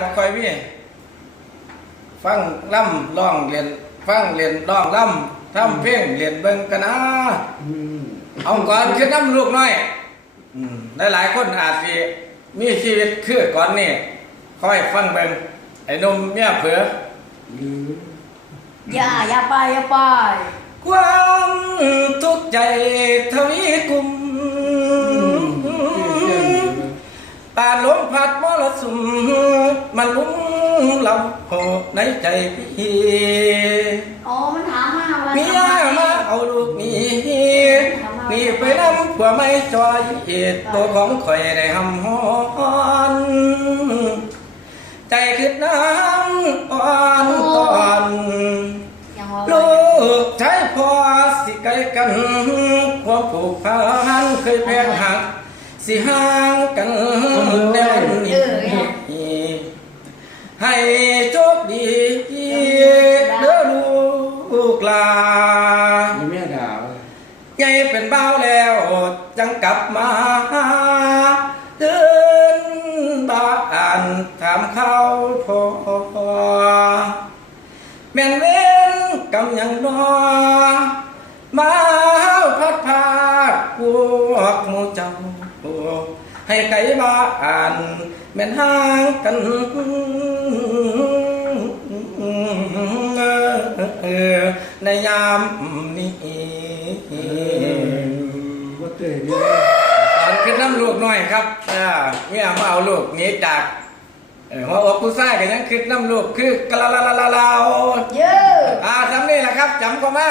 บ่ค่อยมีฟังล่ำร้องเรียนฟังเรียนร้องล่ำทำเพลงเรียนเบิ่งกันนะอืมเอาก่อนคือน้ำลูกน้อยอืมหลายๆคนอาจสิมีชีวิตคือก่อนนี่ค่อยฟังเบิ่งไอ้หนมเมียเผืออืมอย่าอย่าไปอย่าไปความทุกข์ใจทวีกุมป่าลมพัดมรสุม มันลุ้มเราหอบในใจพี่อ๋อ มันถามมาว่าเมียมาเอาลูกหนี้หนี่ไปนำผัวไม่จอยเหตุตัวของข่อยได้หำหอนใจคิดน้ำอ่อนตอนอย่างว่าลูกชายพ่อสิไกลกันความผูกพันเคยแพงหักสิห่างกันแน่นี้ มีแม่ดาวใหญ่เป็นบ้าแล้ว จังกลับมาเดินบ้านถามเขาพอแม่นเว้นกำยังนอมาพัดพาพวกหมูเจ้าให้ไก่บ้านแม่นห่างกัน ในยามนี้ว่าเตยเนี่ยตอนขึ้นน้ำลูกหน่อยครับอ่าเมียมาเอาลูกหนี้จากเออหัวอกผู้ชายก็ยังขึ้นน้ำลูกคือกะละละละละละเยอะอ่าทำนี่แหละครับจำก็มา